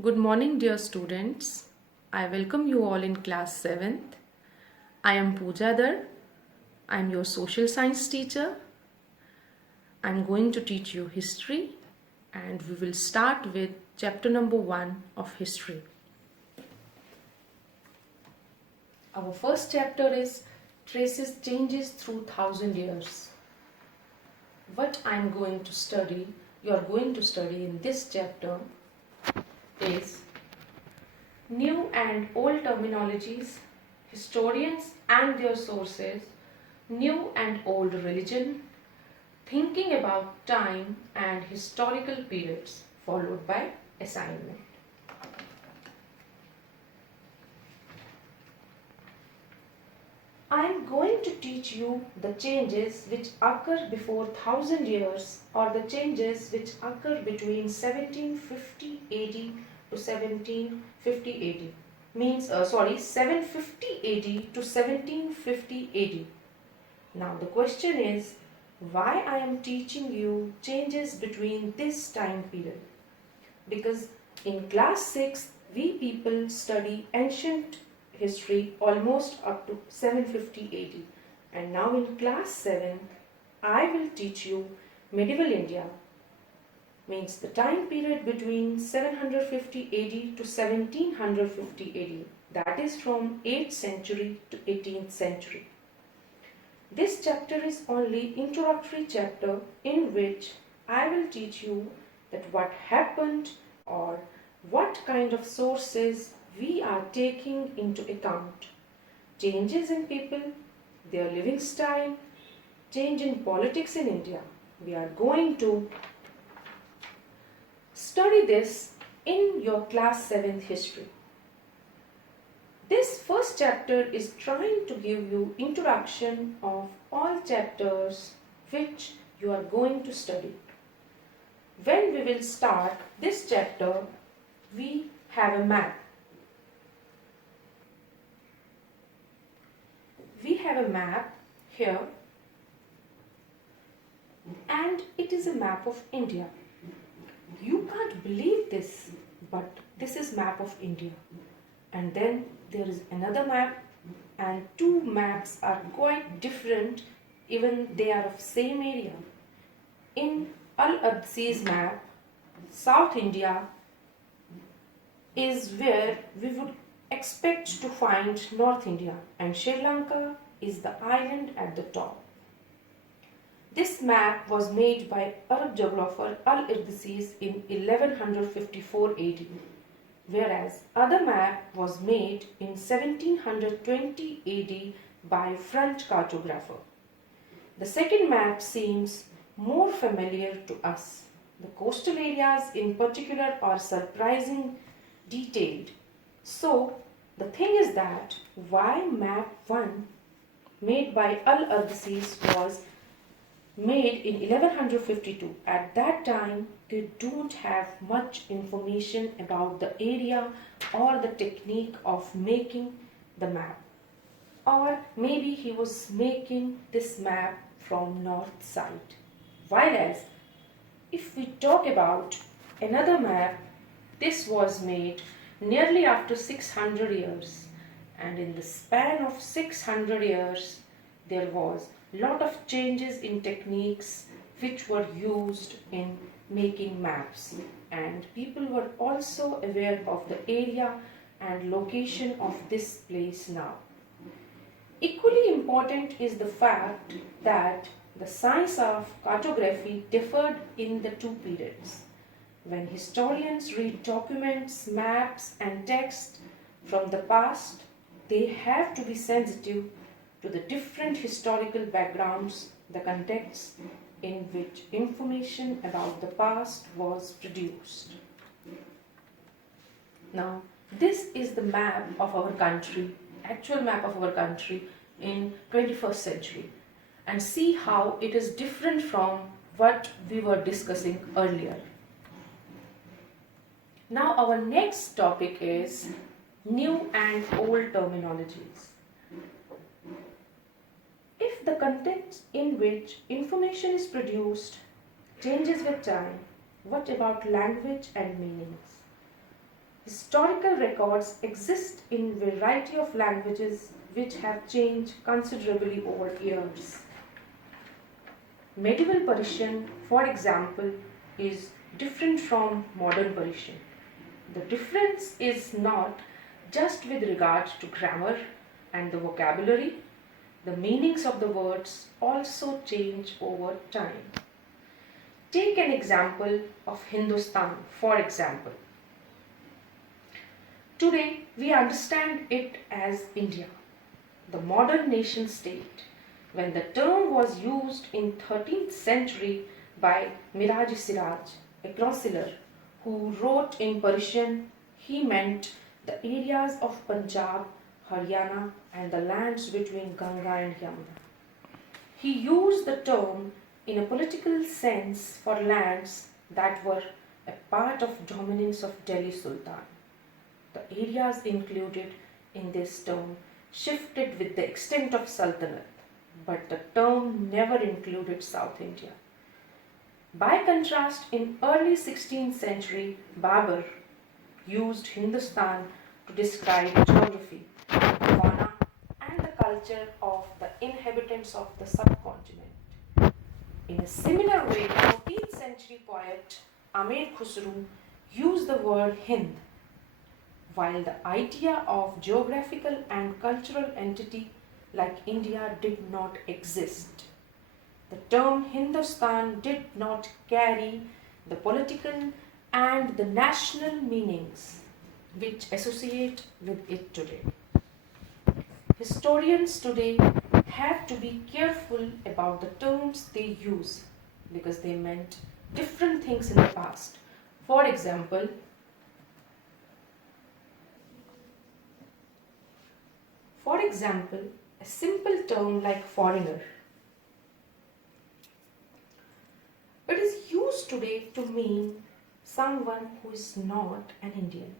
Good morning, dear students. I welcome you all in class 7th. I am Pooja Dhar. I am your social science teacher. I am going to teach you history and we will start with chapter number 1 of history. Our first chapter is traces changes through 1000 years. What I am going to study, you are going to study in this chapter is new and old terminologies, historians and their sources, new and old religion, thinking about time and historical periods, followed by assignment. I am going to teach you the changes which occur before 1000 years or the changes which occur between 1750 AD to 1750 AD. 750 AD to 1750 AD. Now the question is, why I am teaching you changes between this time period? Because in class 6 we people study ancient history almost up to 750 AD, and now in class 7 I will teach you medieval India, means the time period between 750 AD to 1750 AD, that is from 8th century to 18th century. This chapter is only introductory chapter in which I will teach you that what happened or what kind of sources we are taking into account. Changes in people, their living style, change in politics in India. We are going to study this in your class 7th history. This first chapter is trying to give you introduction of all chapters which you are going to study. When we will start this chapter, we have a map. We have a map here and it is a map of India. You can't believe this, but this is map of India. And then there is another map, and two maps are quite different, even they are of same area. In Al-Absi's map, South India is where we would expect to find North India, and Sri Lanka is the island at the top. This map was made by Arab geographer Al-Absis in 1154 AD, whereas other map was made in 1720 AD by French cartographer. The second map seems more familiar to us. The coastal areas in particular are surprising detailed. So the thing is that why map 1 made by Al-Absis was made in 1152. At that time they don't have much information about the area or the technique of making the map. Or maybe he was making this map from north side. Whereas if we talk about another map, this was made nearly after 600 years, and in the span of 600 years there was lot of changes in techniques which were used in making maps, and people were also aware of the area and location of this place now. Equally important is the fact that the science of cartography differed in the two periods. When historians read documents, maps and text from the past, they have to be sensitive to the different historical backgrounds, the context in which information about the past was produced. Now, this is the map of our country, actual map of our country in 21st century, and see how it is different from what we were discussing earlier. Now our next topic is new and old terminologies. If the context in which information is produced changes with time, what about language and meanings? Historical records exist in a variety of languages which have changed considerably over years. Medieval Persian, for example, is different from modern Persian. The difference is not just with regard to grammar and the vocabulary, the meanings of the words also change over time. Take an example of Hindustan, for example. Today, we understand it as India, the modern nation state. When the term was used in 13th century by Miraj Siraj, a councillor who wrote in Persian, he meant the areas of Punjab, Haryana and the lands between Ganga and Yamuna. He used the term in a political sense for lands that were a part of dominance of Delhi Sultan. The areas included in this term shifted with the extent of Sultanate, but the term never included South India. By contrast, in early 16th century, Babur used Hindustan to describe geography, fauna and the culture of the inhabitants of the subcontinent. In a similar way, 14th century poet Amir Khusru used the word Hind, while the idea of geographical and cultural entity like India did not exist. The term Hindustan did not carry the political and the national meanings which associate with it today. Historians today have to be careful about the terms they use because they meant different things in the past. For example, a simple term like foreigner. It is used today to mean someone who is not an Indian.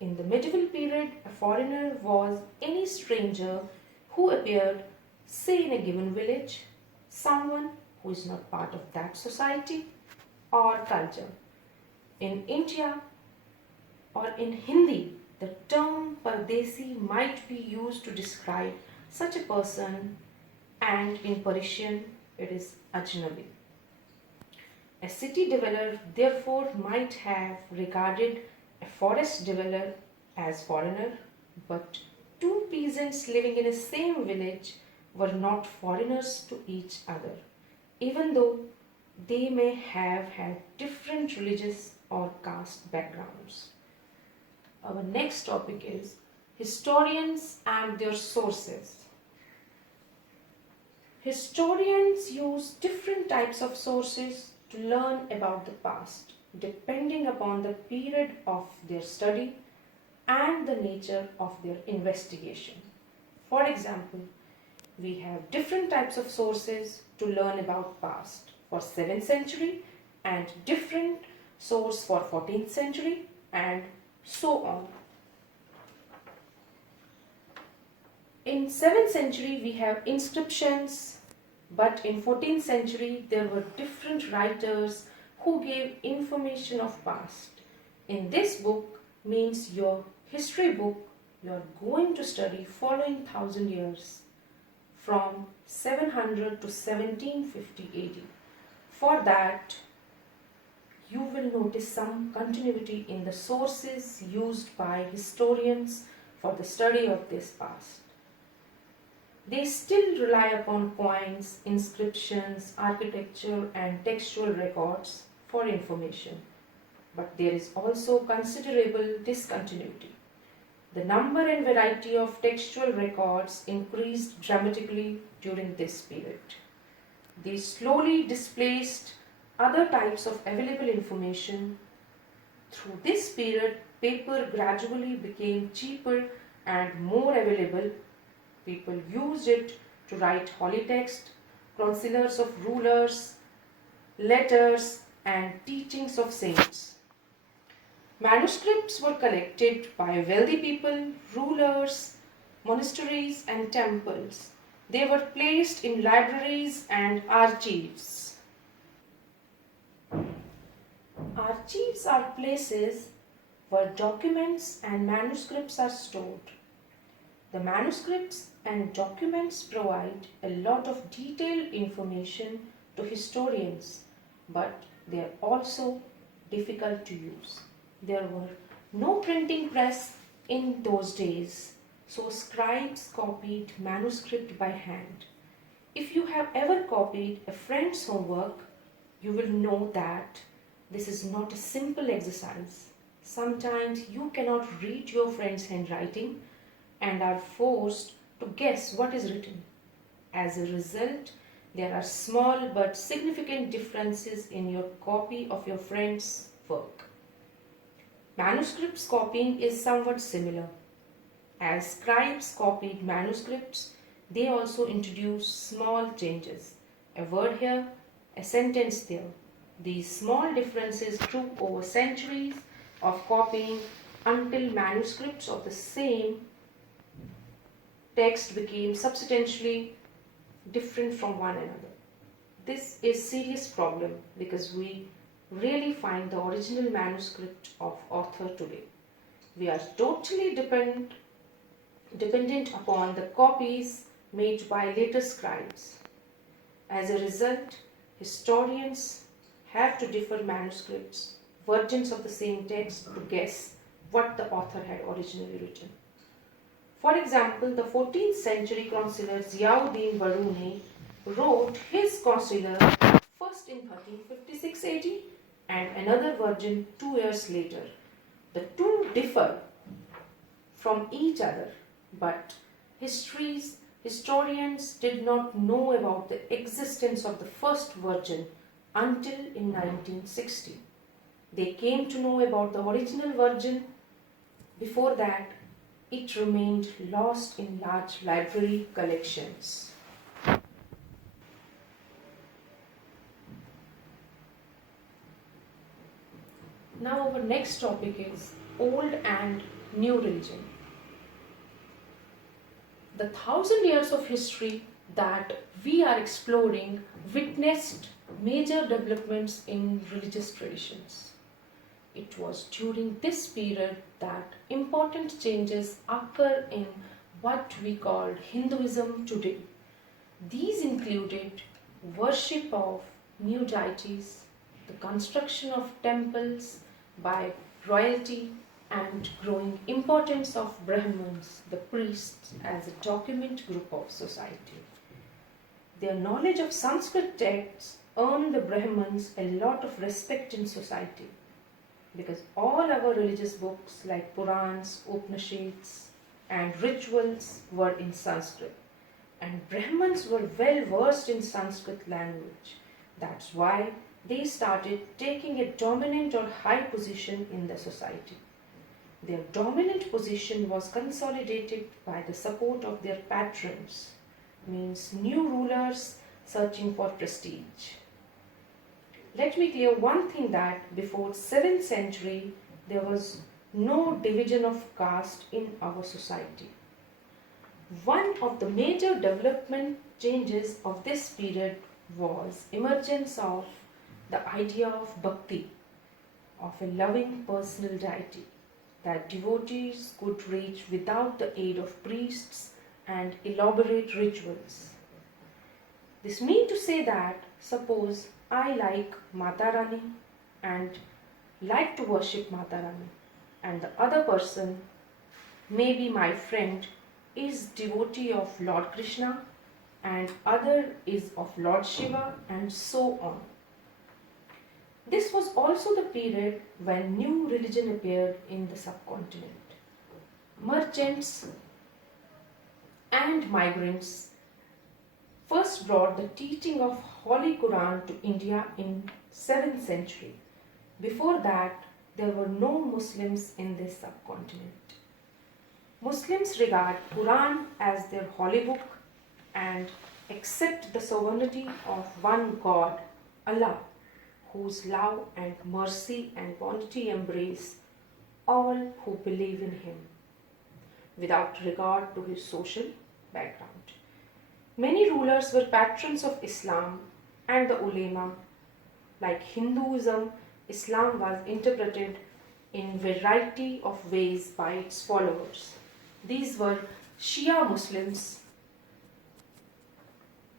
In the medieval period, a foreigner was any stranger who appeared, say, in a given village, someone who is not part of that society or culture. In India or in Hindi, the term Pardesi might be used to describe such a person, and in Persian it is Ajnabi. A city dweller therefore might have regarded a forest dweller as foreigner, but two peasants living in a same village were not foreigners to each other, even though they may have had different religious or caste backgrounds. Our next topic is historians and their sources. Historians use different types of sources to learn about the past, depending upon the period of their study and the nature of their investigation. For example, we have different types of sources to learn about past for 7th century and different source for 14th century and so on. In 7th century we have inscriptions, but in 14th century there were different writers who gave information of past. In this book means your history book you are going to study following 1000 years from 700 to 1750 AD. For that, you will notice some continuity in the sources used by historians for the study of this past. They still rely upon coins, inscriptions, architecture and textual records for information, but there is also considerable discontinuity. The number and variety of textual records increased dramatically during this period. They slowly displaced other types of available information. Through this period, paper gradually became cheaper and more available. People used it to write holy text, counsellors of rulers, letters, and teachings of saints. Manuscripts were collected by wealthy people, rulers, monasteries, and temples. They were placed in libraries and archives. Archives are places where documents and manuscripts are stored. The manuscripts and documents provide a lot of detailed information to historians, but they are also difficult to use. There were no printing press in those days, so scribes copied manuscript by hand. If you have ever copied a friend's homework, you will know that this is not a simple exercise. Sometimes you cannot read your friend's handwriting and are forced to guess what is written. As a result, there are small but significant differences in your copy of your friend's work. Manuscripts copying is somewhat similar. As scribes copied manuscripts, they also introduced small changes. A word here, a sentence there. These small differences grew over centuries of copying until manuscripts of the same text became substantially different from one another. This is a serious problem because we rarely find the original manuscript of author today. We are totally dependent upon the copies made by later scribes. As a result, historians have to differ manuscripts, versions of the same text, to guess what the author had originally written. For example, the 14th century consular Ziauddin Baruni wrote his consular first in 1356 AD and another version 2 years later. The two differ from each other, but historians did not know about the existence of the first version until in 1960. They came to know about the original version. Before that, it remained lost in large library collections. Now our next topic is Old and New Religion. The 1,000 years of history that we are exploring witnessed major developments in religious traditions. It was during this period that important changes occur in what we call Hinduism today. These included worship of new deities, the construction of temples by royalty, and growing importance of Brahmins, the priests, as a dominant group of society. Their knowledge of Sanskrit texts earned the Brahmins a lot of respect in society, because all our religious books like Purans, Upanishads and rituals were in Sanskrit, and Brahmins were well versed in Sanskrit language. That's why they started taking a dominant or high position in the society. Their dominant position was consolidated by the support of their patrons, means new rulers searching for prestige. Let me clear one thing, that before 7th century there was no division of caste in our society. One of the major development changes of this period was emergence of the idea of bhakti, of a loving personal deity that devotees could reach without the aid of priests and elaborate rituals. This means to say that suppose I like Mata Rani and like to worship Mata Rani, and the other person, maybe my friend, is devotee of Lord Krishna and other is of Lord Shiva, and so on. This was also the period when new religion appeared in the subcontinent. Merchants and migrants first brought the teaching of Holy Quran to India in 7th century. Before that, there were no Muslims in this subcontinent. Muslims regard Quran as their holy book and accept the sovereignty of one God, Allah, whose love and mercy and bounty embrace all who believe in him, without regard to his social background. Many rulers were patrons of Islam and the ulema. Like Hinduism, Islam was interpreted in variety of ways by its followers. These were Shia Muslims.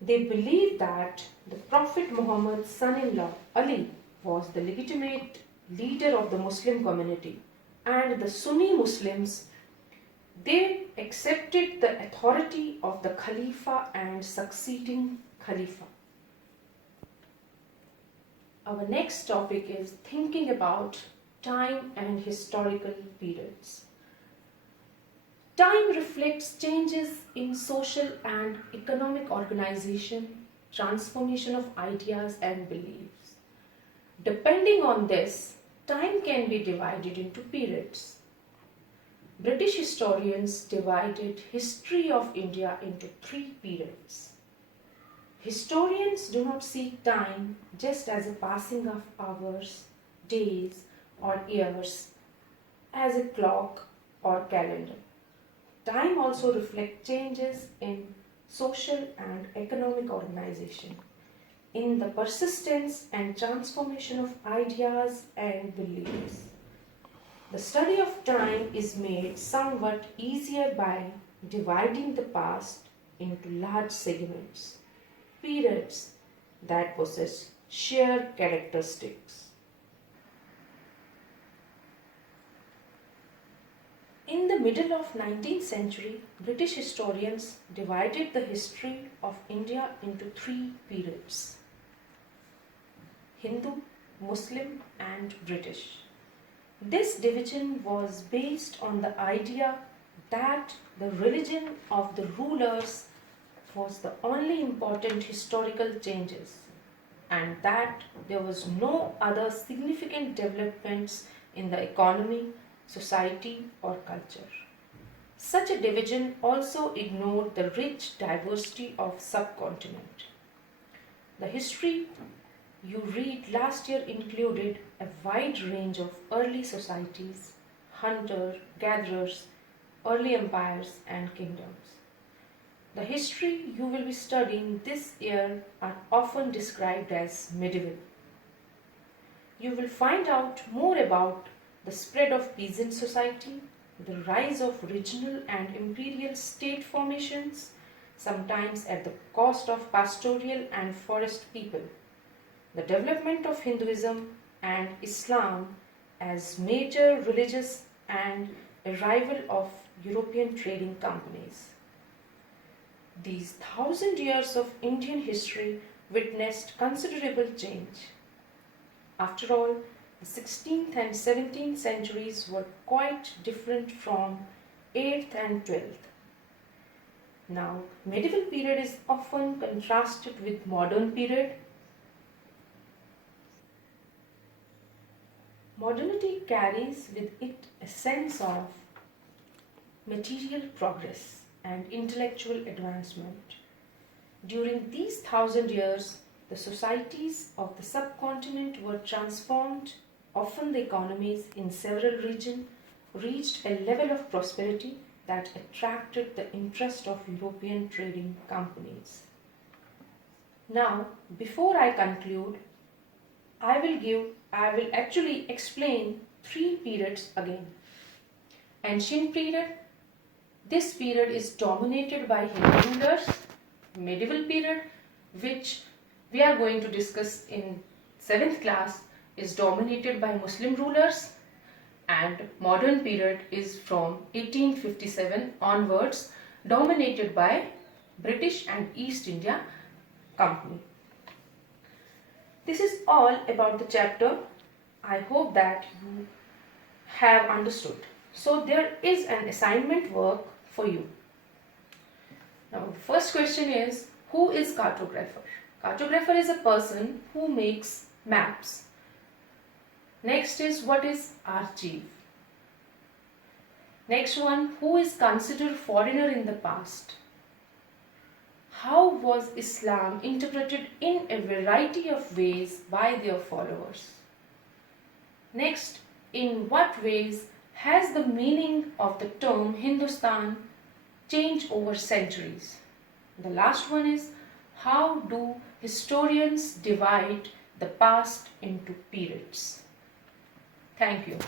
They believed that the Prophet Muhammad's son-in-law Ali was the legitimate leader of the Muslim community, and the Sunni Muslims, they accepted the authority of the Khalifa and succeeding Khalifa. Our next topic is thinking about time and historical periods. Time reflects changes in social and economic organization, transformation of ideas and beliefs. Depending on this, time can be divided into periods. British historians divided history of India into 3 periods. Historians do not see time just as a passing of hours, days, or years, as a clock or calendar. Time also reflects changes in social and economic organization, in the persistence and transformation of ideas and beliefs. The study of time is made somewhat easier by dividing the past into large segments, periods that possess shared characteristics. In the middle of 19th century, British historians divided the history of India into 3 periods: Hindu, Muslim, and British. This division was based on the idea that the religion of the rulers was the only important historical changes, and that there was no other significant developments in the economy, society, or culture. Such a division also ignored the rich diversity of subcontinent. The history you read last year included a wide range of early societies, hunter-gatherers, early empires, and kingdoms. The history you will be studying this year are often described as medieval. You will find out more about the spread of peasant society, the rise of regional and imperial state formations, sometimes at the cost of pastoral and forest people, the development of Hinduism and Islam as major religious, and arrival of European trading companies. These 1,000 years of Indian history witnessed considerable change. After all, the 16th and 17th centuries were quite different from 8th and 12th. Now, medieval period is often contrasted with modern period. Modernity carries with it a sense of material progress and intellectual advancement. During these 1,000 years, the societies of the subcontinent were transformed. Often the economies in several regions reached a level of prosperity that attracted the interest of European trading companies. Now, before I conclude, I will actually explain 3 periods again. Ancient period. This period is dominated by Hindu rulers. Medieval period, which we are going to discuss in 7th class, is dominated by Muslim rulers, and modern period is from 1857 onwards, dominated by British and East India Company. This is all about the chapter. I hope that you have understood. So there is an assignment work for you. Now the first question is, who is cartographer? Cartographer is a person who makes maps. Next is, what is archive? Next one, who is considered foreigner in the past? How was Islam interpreted in a variety of ways by their followers? Next, in what ways has the meaning of the term Hindustan changed over centuries? The last one is, how do historians divide the past into periods? Thank you.